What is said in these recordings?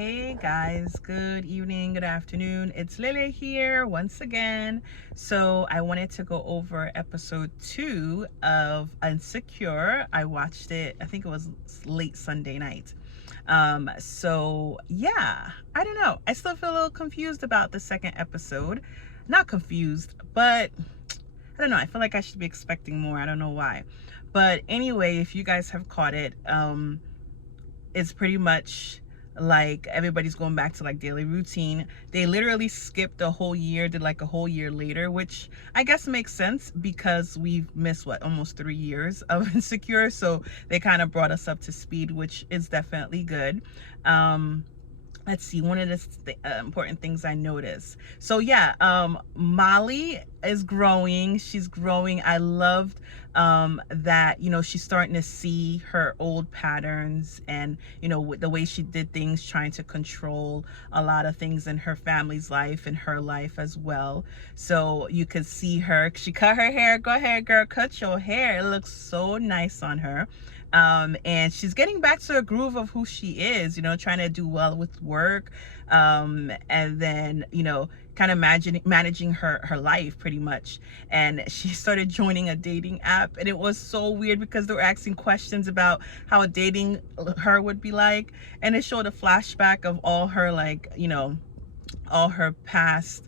Hey guys, good evening, good afternoon. It's Lele here once again. So I wanted to go over episode 2 of Insecure. I watched it, I think it was late Sunday night. So yeah, I don't know. I still feel a little confused about the second episode. Not confused, but I don't know. I feel like I should be expecting more. I don't know why. But anyway, if you guys have caught it, it's pretty much like everybody's going back to like daily routine. They literally skipped a whole year, did like a whole year later, which I guess makes sense because we've missed what, almost 3 years of Insecure. So they kind of brought us up to speed, which is definitely good. Let's see, one of the important things I noticed. So yeah, Molly is growing. She's growing. I loved that, she's starting to see her old patterns and, the way she did things, trying to control a lot of things in her family's life and her life as well. So you could see her. She cut her hair. Go ahead, girl, cut your hair. It looks so nice on her. And she's getting back to a groove of who she is, trying to do well with work, and then, kind of managing her life pretty much. And she started joining a dating app, and it was so weird because they were asking questions about how dating her would be like, and it showed a flashback of all her, like, all her past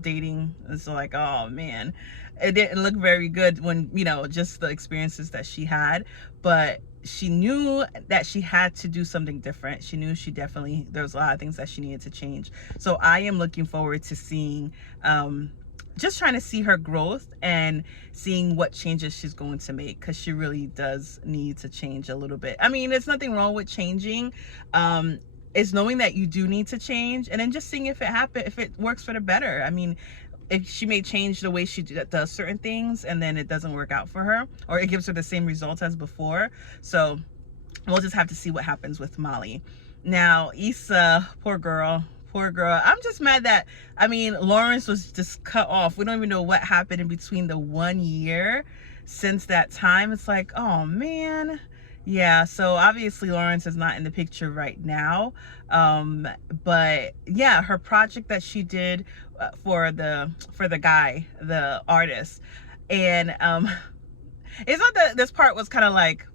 dating. It's like, oh man, it didn't look very good when, just the experiences that she had, but she knew that she had to do something different. She knew there was a lot of things that she needed to change. So I am looking forward to seeing, just trying to see her growth and seeing what changes she's going to make, because she really does need to change a little bit. I mean, there's nothing wrong with changing. It's knowing that you do need to change, and then just seeing if it works for the better. I mean, if she may change the way she does certain things and then it doesn't work out for her, or it gives her the same results as before. So we'll just have to see what happens with Molly. Now, Issa, poor girl. I'm just mad that, Lawrence was just cut off. We don't even know what happened in between the 1 year since that time. It's like, oh man. Yeah, so obviously Lawrence is not in the picture right now. But yeah, her project that she did for the guy, the artist. And it's not that this part was kind of like,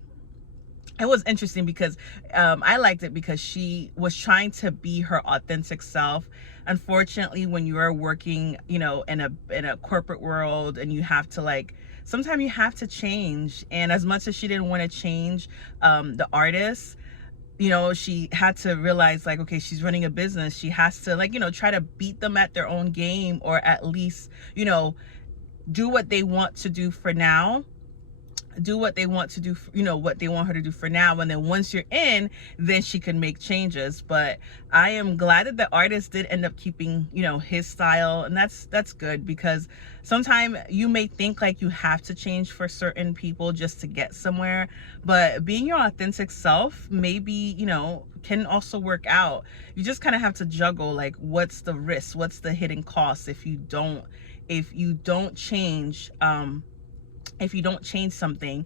it was interesting because I liked it because she was trying to be her authentic self. Unfortunately, when you are working, in a corporate world, and you have to, sometimes you have to change. And as much as she didn't want to change the artist, she had to realize, okay, she's running a business. She has to, try to beat them at their own game, or at least, do what they want to do for now. Do what they want to do, what they want her to do for now. And then once you're in, then she can make changes. But I am glad that the artist did end up keeping, his style. And that's good, because sometimes you may think like you have to change for certain people just to get somewhere. But being your authentic self, maybe, can also work out. You just kind of have to juggle, what's the risk? What's the hidden cost if you don't change, if you don't change something,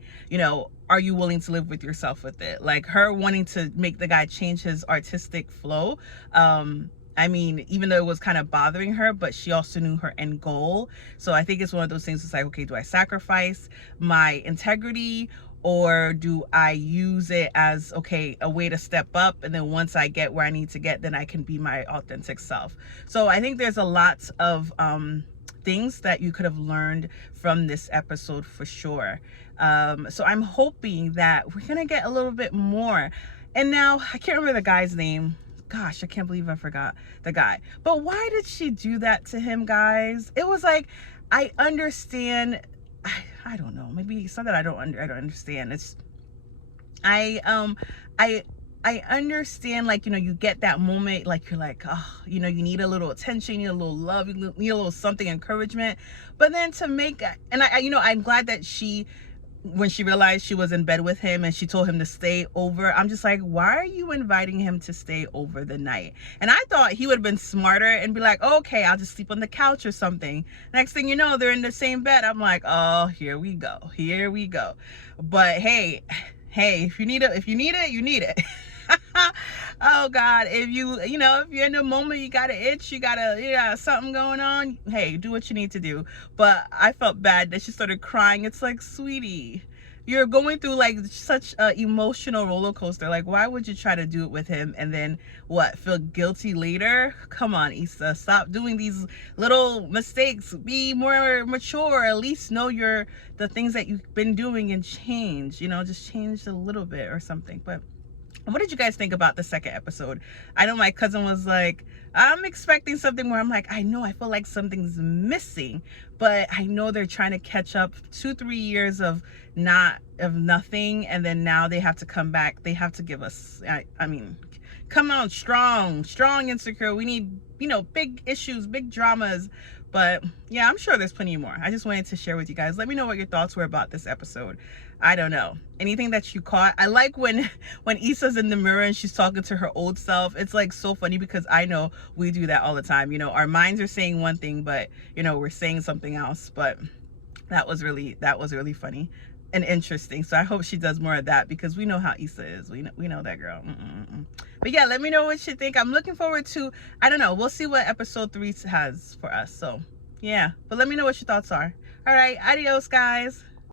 are you willing to live with yourself with it? Like her wanting to make the guy change his artistic flow. Even though it was kind of bothering her, but she also knew her end goal. So I think it's one of those things. It's like, okay, do I sacrifice my integrity, or do I use it as, okay, a way to step up? And then once I get where I need to get, then I can be my authentic self. So I think there's a lot of, things that you could have learned from this episode for sure. So I'm hoping that we're gonna get a little bit more. And now I can't remember the guy's name. Gosh, I can't believe I forgot the guy. But why did she do that to him, guys? It was like, I understand. I don't know. Maybe it's not that I don't understand. It's I understand, you get that moment, you're like, oh, you need a little attention, you need a little love, you need a little something, encouragement. But then to make, and I'm glad that when she realized she was in bed with him and she told him to stay over, I'm just like, why are you inviting him to stay over the night? And I thought he would have been smarter and be like, okay, I'll just sleep on the couch or something. Next thing you know, they're in the same bed. I'm like, oh, here we go. But hey, if you need it, you need it. Oh God, if if you're in the moment, you got an itch, you got something going on, hey, do what you need to do. But I felt bad that she started crying. It's like, sweetie, you're going through like such a emotional roller coaster. Like, why would you try to do it with him and then feel guilty later? Come on, Issa, stop doing these little mistakes. Be more mature. At least know the things that you've been doing and change. Just change a little bit or something. But what did you guys think about the second episode? I know my cousin was like, I'm expecting something where I'm like, I feel like something's missing, but I know they're trying to catch up 2-3 years of nothing, and then now they have to come back. They have to give us, I mean, come out strong, Insecure. We need, big issues, big dramas. But yeah, I'm sure there's plenty more. I just wanted to share with you guys. Let me know what your thoughts were about this episode. I don't know. Anything that you caught. I like when Issa's in the mirror and she's talking to her old self. It's like so funny because I know we do that all the time. Our minds are saying one thing, but we're saying something else. But that was really funny and interesting. So I hope she does more of that because we know how Issa is. We know that girl. But yeah, let me know what you think. I'm looking forward to, I don't know, we'll see what episode 3 has for us. So yeah, but let me know what your thoughts are. All right, adios guys.